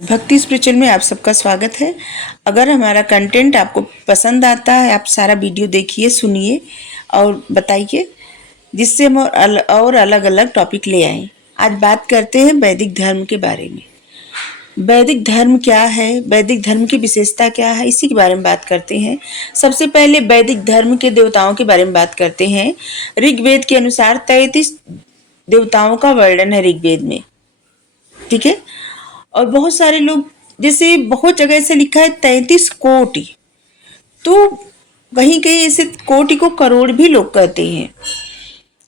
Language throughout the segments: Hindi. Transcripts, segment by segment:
भक्ति स्पिरिचुअल में आप सबका स्वागत है। अगर हमारा कंटेंट आपको पसंद आता है, आप सारा वीडियो देखिए, सुनिए और बताइए, जिससे हम और अलग अलग टॉपिक ले आएं। आज बात करते हैं वैदिक धर्म के बारे में। वैदिक धर्म क्या है, वैदिक धर्म की विशेषता क्या है, इसी के बारे में बात करते हैं। सबसे पहले वैदिक धर्म के देवताओं के बारे में बात करते हैं। ऋग्वेद के अनुसार 33 देवताओं का वर्णन है ऋग्वेद में, ठीक है। और बहुत सारे लोग, जैसे बहुत जगह ऐसे लिखा है 33 कोटि, तो कहीं कहीं ऐसे कोटि को करोड़ भी लोग कहते हैं।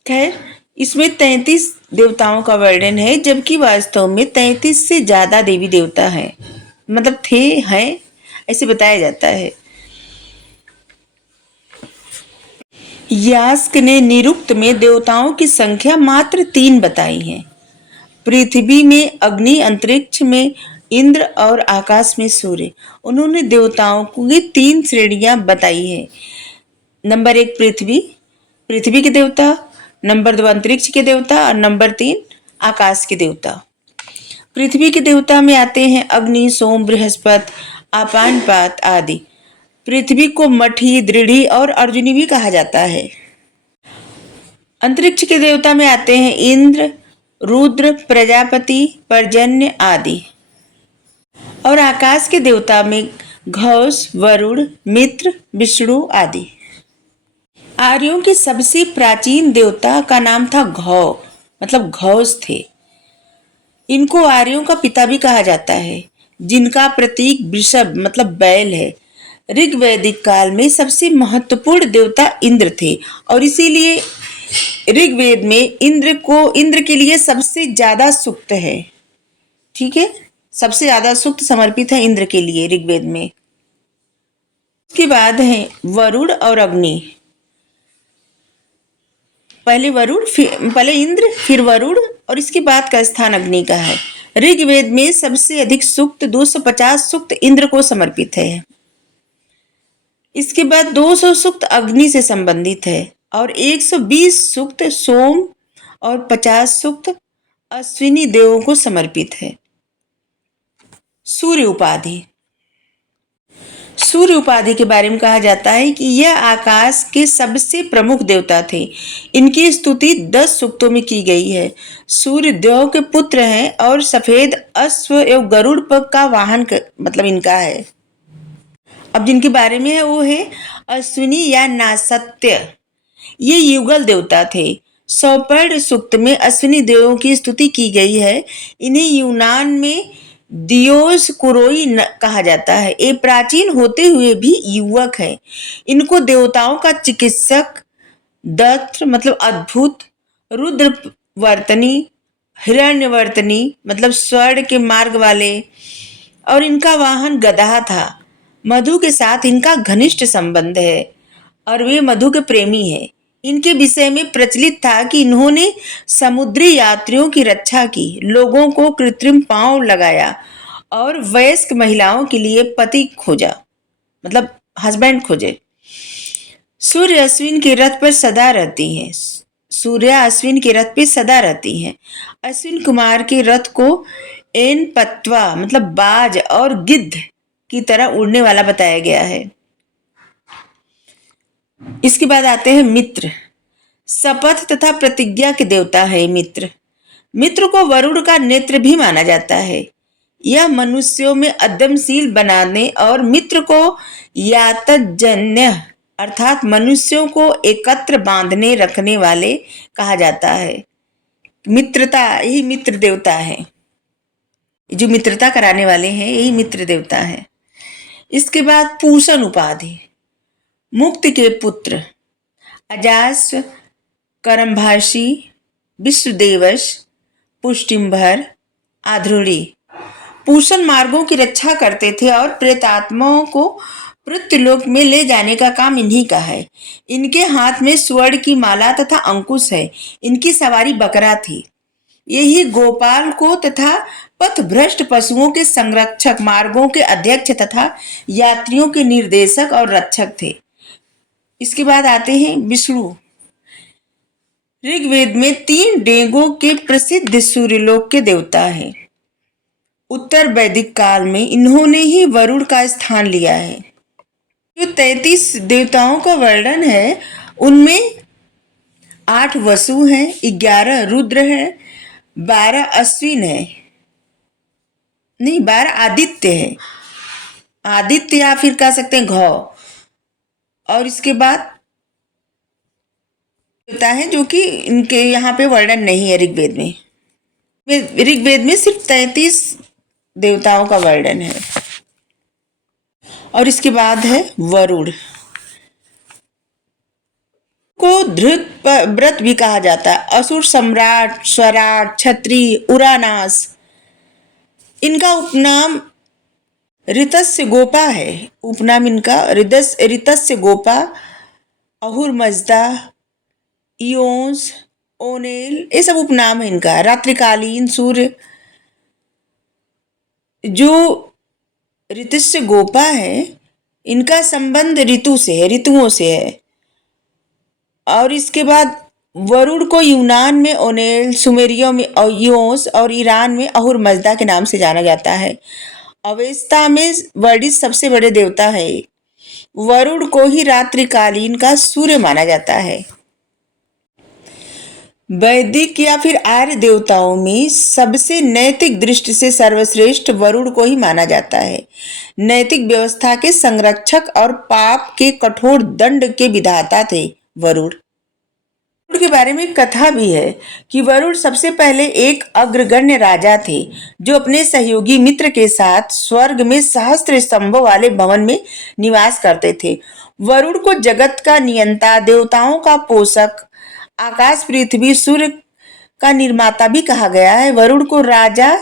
खैर, इसमें 33 देवताओं का वर्णन है, जबकि वास्तव में 33 से ज्यादा देवी देवता हैं, मतलब हैं, ऐसे बताया जाता है। यास्क ने निरुक्त में देवताओं की संख्या मात्र 3 बताई है। पृथ्वी में अग्नि, अंतरिक्ष में इंद्र और आकाश में सूर्य। उन्होंने देवताओं की 3 श्रेणियां बताई है। नंबर 1 पृथ्वी, पृथ्वी के देवता। नंबर 2 अंतरिक्ष के देवता और नंबर 3 आकाश के देवता। पृथ्वी के देवता में आते हैं अग्नि, सोम, बृहस्पति, आपानपात आदि। पृथ्वी को मठी, दृढ़ी और अर्जुनी भी कहा जाता है। अंतरिक्ष के देवता में आते हैं इंद्र, रुद्र, प्रजापति, पर्जन्य आदि। और आकाश के देवता में घोष, वरुण, मित्र, विष्णु आदि। आर्यों के सबसे प्राचीन देवता का नाम था घौ, मतलब घोष थे। इनको आर्यों का पिता भी कहा जाता है, जिनका प्रतीक वृषभ मतलब बैल है। ऋग्वैदिक काल में सबसे महत्वपूर्ण देवता इंद्र थे और इसीलिए ऋग्वेद में इंद्र के लिए सबसे ज्यादा सूक्त है, ठीक है। सबसे ज्यादा सूक्त समर्पित है इंद्र के लिए ऋग्वेद में। उसके बाद है वरुण और अग्नि। पहले इंद्र, फिर वरुण और इसके बाद का स्थान अग्नि का है। ऋग्वेद में सबसे अधिक सूक्त 250 सूक्त इंद्र को समर्पित है। इसके बाद 200 सूक्त अग्नि से संबंधित है और 120 सूक्त सोम और 50 सूक्त अश्विनी देवों को समर्पित है। सूर्य उपाधि। सूर्य उपाधि के बारे में कहा जाता है कि यह आकाश के सबसे प्रमुख देवता थे। इनकी स्तुति 10 सूक्तों में की गई है। सूर्य देव के पुत्र हैं और सफेद अश्व एवं गरुड़ का वाहन मतलब इनका है। अब जिनके बारे में है वो है अश्विनी या नासत्य। ये युगल देवता थे। सौपर्ण सूक्त में अश्विनी देवों की स्तुति की गई है। इन्हें यूनान में दियोस कुरोई कहा जाता है। ये प्राचीन होते हुए भी युवक है। इनको देवताओं का चिकित्सक, दत्र मतलब अद्भुत, रुद्रवर्तनी, हिरण्यवर्तनी मतलब स्वर्ण के मार्ग वाले, और इनका वाहन गधा था। मधु के साथ इनका घनिष्ठ संबंध है और वे मधु के प्रेमी हैं। इनके विषय में प्रचलित था कि इन्होंने समुद्री यात्रियों की रक्षा की, लोगों को कृत्रिम पांव लगाया और वयस्क महिलाओं के लिए पति खोजा, मतलब हस्बैंड खोजे। सूर्य अश्विन के रथ पर सदा रहती हैं। सूर्य अश्विन के रथ पे सदा रहती हैं। अश्विन कुमार के रथ को एन पत्वा मतलब बाज और गिद्ध की तरह उड़ने वाला बताया गया है। इसके बाद आते हैं मित्र। शपथ तथा प्रतिज्ञा के देवता है मित्र। मित्र को वरुण का नेत्र भी माना जाता है। यह मनुष्यों में अदमशील बनाने और मित्र को यातजन्य अर्थात मनुष्यों को एकत्र बांधने रखने वाले कहा जाता है। मित्रता, यही मित्र देवता है। जो मित्रता कराने वाले हैं यही मित्र देवता है। इसके बाद पूषण उपाधि। मुक्ति के पुत्र अजास्व, करमभाषी, विश्वदेवश, पुष्टिम्भर, आध्रुड़ी पूषण मार्गों की रक्षा करते थे और प्रेतात्माओं को पृथ्वीलोक में ले जाने का काम इन्हीं का है। इनके हाथ में स्वर्ण की माला तथा अंकुश है। इनकी सवारी बकरा थी। यही गोपाल को तथा पथभ्रष्ट पशुओं के संरक्षक, मार्गों के अध्यक्ष तथा यात्रियों के निर्देशक और रक्षक थे। इसके बाद आते हैं विष्णु। ऋग्वेद में 3 डेगों के प्रसिद्ध सूर्यलोक के देवता हैं। उत्तर वैदिक काल में इन्होंने ही वरुण का स्थान लिया है। जो 33 देवताओं का वर्णन है उनमें 8 वसु हैं, 11 रुद्र हैं, 12 अश्विन है, नहीं 12 आदित्य है, आदित्य या फिर कह सकते हैं घौ। और इसके बाद देवता है जो कि इनके यहाँ पे वर्णन नहीं है ऋग्वेद में। ऋग्वेद में सिर्फ 33 देवताओं का वर्णन है। और इसके बाद है वरुण को धृत व्रत भी कहा जाता है, असुर सम्राट, स्वराट, क्षत्रिय, उरानास। इनका उपनाम ऋतस्य गोपा है। उपनाम इनका ऋतस्य गोपा, अहुर मजदा, इयोंस, ओनेल, ये सब उपनाम है इनका। रात्रिकालीन सूर्य। जो ऋतस्य गोपा है इनका संबंध ऋतु से है, ऋतुओं से है। और इसके बाद वरुण को यूनान में ओनेल, सुमेरियों में इयोस और ईरान में अहुर मजदा के नाम से जाना जाता है। अवेस्ता में वर्णित सबसे बड़े देवता है। वरुण को ही रात्रिकालीन का सूर्य माना जाता है। वैदिक या फिर आर्य देवताओं में सबसे नैतिक दृष्टि से सर्वश्रेष्ठ वरुण को ही माना जाता है। नैतिक व्यवस्था के संरक्षक और पाप के कठोर दंड के विधाता थे वरुण। के बारे में कथा भी है कि वरुण सबसे पहले एक अग्रगण्य राजा थे जो अपने सहयोगी मित्र के साथ स्वर्ग में सहस्त्र स्तंभों वाले भवन में निवास करते थे। वरुण को जगत का नियंता, देवताओं का पोषक, आकाश, पृथ्वी, सूर्य का निर्माता भी कहा गया है। वरुण को राजा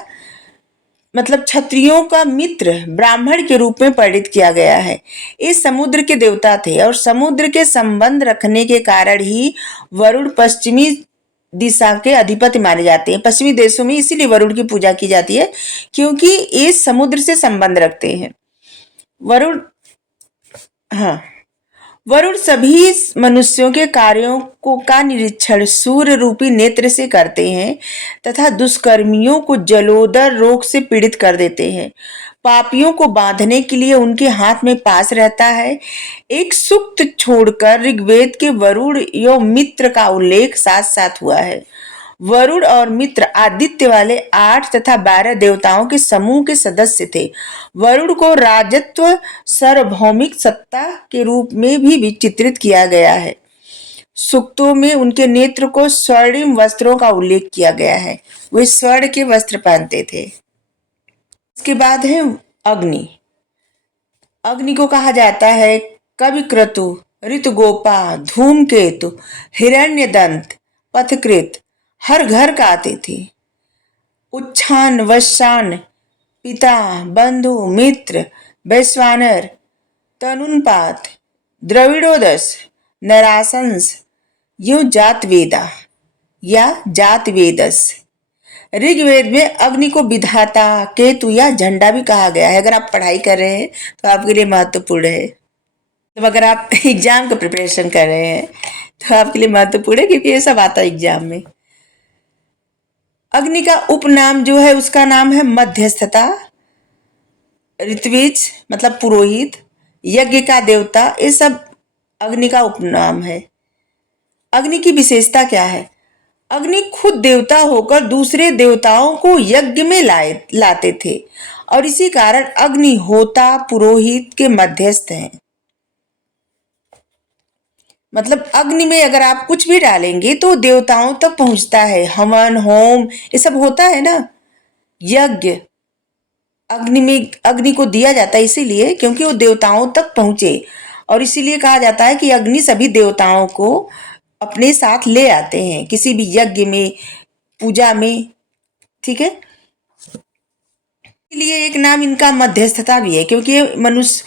मतलब क्षत्रियों का मित्र, ब्राह्मण के रूप में परिणित किया गया है। ये समुद्र के देवता थे और समुद्र के संबंध रखने के कारण ही वरुण पश्चिमी दिशा के अधिपति माने जाते हैं। पश्चिमी देशों में इसीलिए वरुण की पूजा की जाती है क्योंकि ये समुद्र से संबंध रखते हैं। वरुण वरुण सभी मनुष्यों के कार्यों का निरीक्षण सूर्य रूपी नेत्र से करते हैं तथा दुष्कर्मियों को जलोदर रोग से पीड़ित कर देते हैं। पापियों को बांधने के लिए उनके हाथ में पास रहता है। एक सूक्त छोड़कर ऋग्वेद के वरुण एवं मित्र का उल्लेख साथ साथ हुआ है। वरुण और मित्र आदित्य वाले 8 तथा 12 देवताओं के समूह के सदस्य थे। वरुण को राजत्व, सार्वभौमिक सत्ता के रूप में भी चित्रित किया गया है। सूक्तों में उनके नेत्र को स्वर्णिम वस्त्रों का उल्लेख किया गया है। वे स्वर्ण के वस्त्र पहनते थे। इसके बाद है अग्नि। अग्नि को कहा जाता है कविक्रतु, ऋतुगोपा, धूमकेतु, हिरण्यदंत, पथकृत, हर घर का आते थे। उच्छान, वशान, पिता, बंधु, मित्र, वैश्वानर, तनुनपात, द्रविड़ोदस, नराशंस, यो जातवेदा या जातवेदस। ऋग्वेद में अग्नि को विधाता, केतु या झंडा भी कहा गया है। अगर आप पढ़ाई कर रहे हैं तो आपके लिए महत्वपूर्ण है। तो अगर आप एग्जाम का प्रिपरेशन कर रहे हैं तो आपके लिए महत्वपूर्ण है क्योंकि ये सब आता है एग्जाम में। अग्नि का उपनाम जो है उसका नाम है मध्यस्थता, ऋत्विज मतलब पुरोहित, यज्ञ का देवता, ये सब अग्नि का उपनाम है। अग्नि की विशेषता क्या है? अग्नि खुद देवता होकर दूसरे देवताओं को यज्ञ में लाते थे और इसी कारण अग्निहोता पुरोहित के मध्यस्थ हैं। मतलब अग्नि में अगर आप कुछ भी डालेंगे तो देवताओं तक पहुंचता है। हवन, होम, ये सब होता है ना। यज्ञ अग्नि में अग्नि को दिया जाता है इसीलिए क्योंकि वो देवताओं तक पहुंचे और इसीलिए कहा जाता है कि अग्नि सभी देवताओं को अपने साथ ले आते हैं किसी भी यज्ञ में, पूजा में। ठीक है, इसलिए एक नाम इनका मध्यस्थता भी है क्योंकि मनुष्य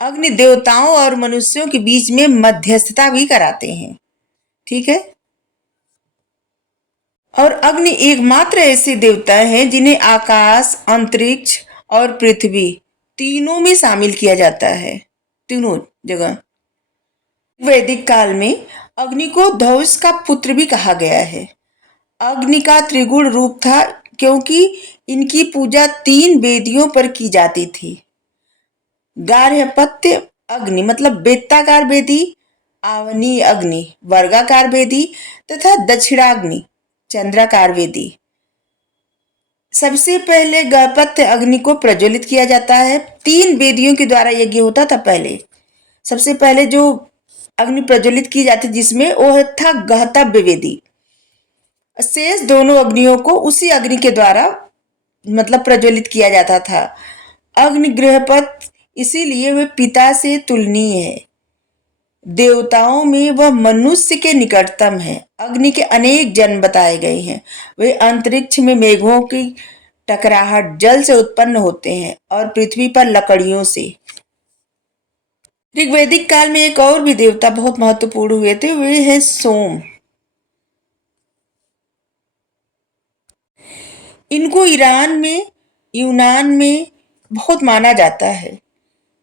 अग्नि देवताओं और मनुष्यों के बीच में मध्यस्थता भी कराते हैं। ठीक है, और अग्नि एकमात्र ऐसे देवता हैं जिन्हें आकाश, अंतरिक्ष और पृथ्वी तीनों में शामिल किया जाता है, तीनों जगह। वैदिक काल में अग्नि को ध्वस का पुत्र भी कहा गया है। अग्नि का त्रिगुण रूप था क्योंकि इनकी पूजा 3 वेदियों पर की जाती थी। गार्हपत्य अग्नि मतलब बेत्ताकार वेदी, आवनी अग्नि वर्गाकार वेदी तथा दक्षिणाग्नि चंद्राकार वेदी। सबसे पहले गार्हपत्य अग्नि को प्रज्वलित किया जाता है। 3 वेदियों के द्वारा यज्ञ होता था पहले। सबसे पहले जो अग्नि प्रज्वलित की जाती जिसमें वो था गहतव्य वेदी। शेष दोनों अग्नियों को उसी अग्नि के द्वारा मतलब प्रज्वलित किया जाता था। अग्नि गृहपत इसीलिए वे पिता से तुलनीय है। देवताओं में वह मनुष्य के निकटतम है। अग्नि के अनेक जन्म बताए गए हैं। वे अंतरिक्ष में मेघों की टकराहट जल से उत्पन्न होते हैं और पृथ्वी पर लकड़ियों से। ऋग्वैदिक काल में एक और भी देवता बहुत महत्वपूर्ण हुए थे, वे हैं सोम। इनको यूनान में बहुत माना जाता है।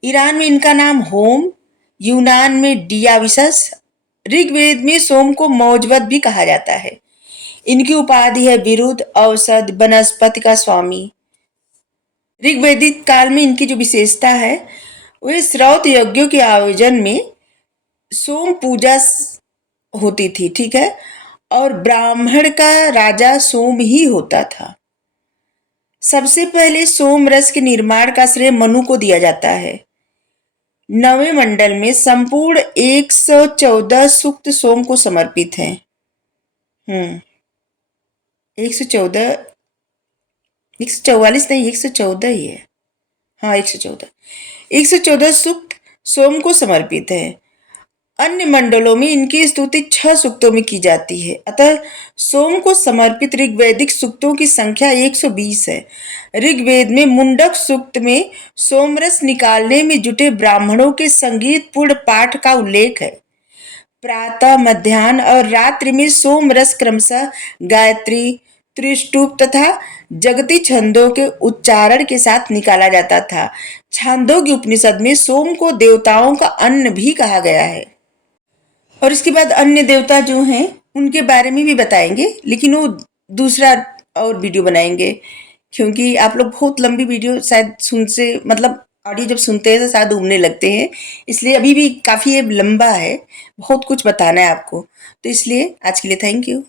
ईरान में इनका नाम होम, यूनान में डियाविसस, ऋग्वेद में सोम को मौजवद भी कहा जाता है। इनकी उपाधि है विरुद्ध, औषध, वनस्पति का स्वामी। ऋग्वैदिक काल में इनकी जो विशेषता है वे श्रौत यज्ञों के आयोजन में सोम पूजा होती थी, ठीक है, और ब्राह्मण का राजा सोम ही होता था। सबसे पहले सोम रस के निर्माण का श्रेय मनु को दिया जाता है। 9वें मंडल में संपूर्ण 114 सूक्त सोम को समर्पित हैं। 114 144 नहीं 114 ही है। हाँ 114 सूक्त सोम को समर्पित है। अन्य मंडलों में इनकी स्तुति 6 सूक्तों में की जाती है। अतः सोम को समर्पित ऋग्वैदिक सूक्तों की संख्या 120 है। ऋग्वेद में मुंडक सूक्त में सोमरस निकालने में जुटे ब्राह्मणों के संगीत पूर्ण पाठ का उल्लेख है। प्रातः, मध्याह्न और रात्रि में सोम रस क्रमशः गायत्री, त्रिष्टुप तथा जगती छंदों के उच्चारण के साथ निकाला जाता था। छांदोग्य उपनिषद में सोम को देवताओं का अन्न भी कहा गया है। और इसके बाद अन्य देवता जो हैं उनके बारे में भी बताएंगे, लेकिन वो दूसरा और वीडियो बनाएंगे, क्योंकि आप लोग बहुत लंबी वीडियो शायद मतलब ऑडियो जब सुनते हैं तो शायद उबने लगते हैं, इसलिए अभी भी काफ़ी ये लंबा है, बहुत कुछ बताना है आपको, तो इसलिए आज के लिए थैंक यू।